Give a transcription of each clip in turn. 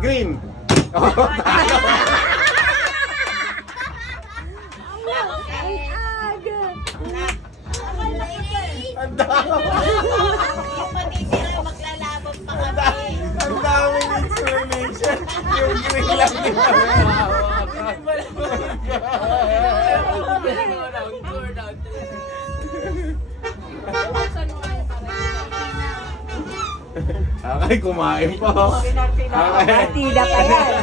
Green. Ang daming explanation. Yung green lang din. Okay, kumain po. Okay. Tida pa yan.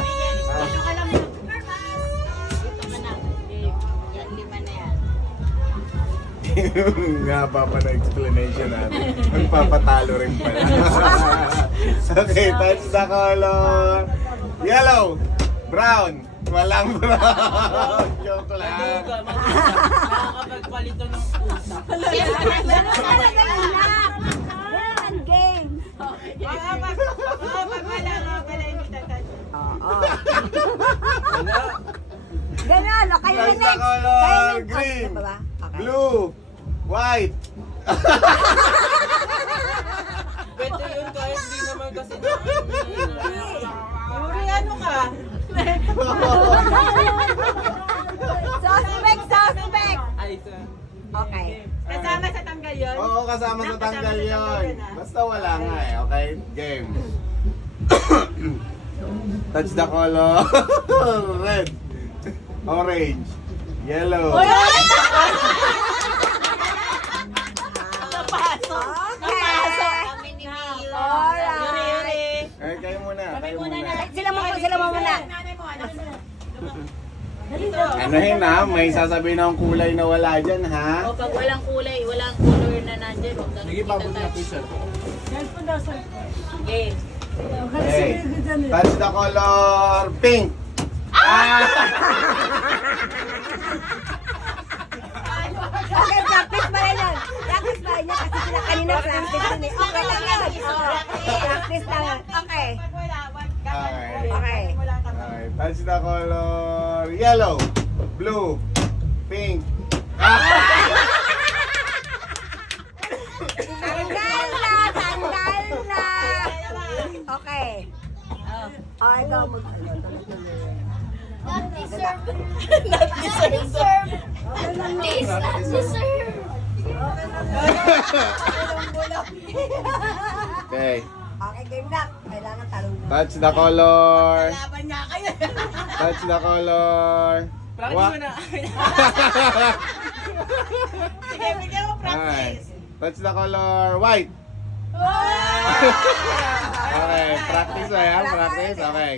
Nga pa na explanation natin. Magpapatalo rin pala. Okay, touch the color. Yellow. Brown. Walang brown. Joke lang. Nakakapagpalito ng pusa. Ganun game. Pag wala nga pala hindi tatad. Oo. Ganun, o kayo Touch na the next. color. Kayo na Green. Ano ba ba? Okay. Blue. White. Pwede yun kahit di naman kasi Yuri, ano ka? Suspect! Ay, sa... Okay. Kasama sa tanggal yun? Oo, kasama sa tanggal yun. Basta wala nga eh. Okay? Game. Touch the color. Red. Orange. Yellow. Okay. Alright. Eh, kayo muna. Kayo muna. Sila mo muna. Anuhin ha, may sasabihin akong kulay na wala dyan ha. O pag walang kulay, walang color na nandyan, huwag kang Sige, pabot na po sir. Okay. Okay. Touch the color pink. Okay, practice pa rin yun. Practice pa rin yun kasi sila kanina practice yun eh. Okay lang yun. Practice lang yun. Okay. Okay. Okay. Touch the color yellow, blue, pink. Tanggal na. Okay. Oh, ikaw mag... Okay. Okay, game na. Kailangan talong na. Touch the color. Laban niya kayo. Touch the color. Practice mo na. Sige, bigyan mo practice. Touch the color white. Okay, practice na yan. Practice. Okay.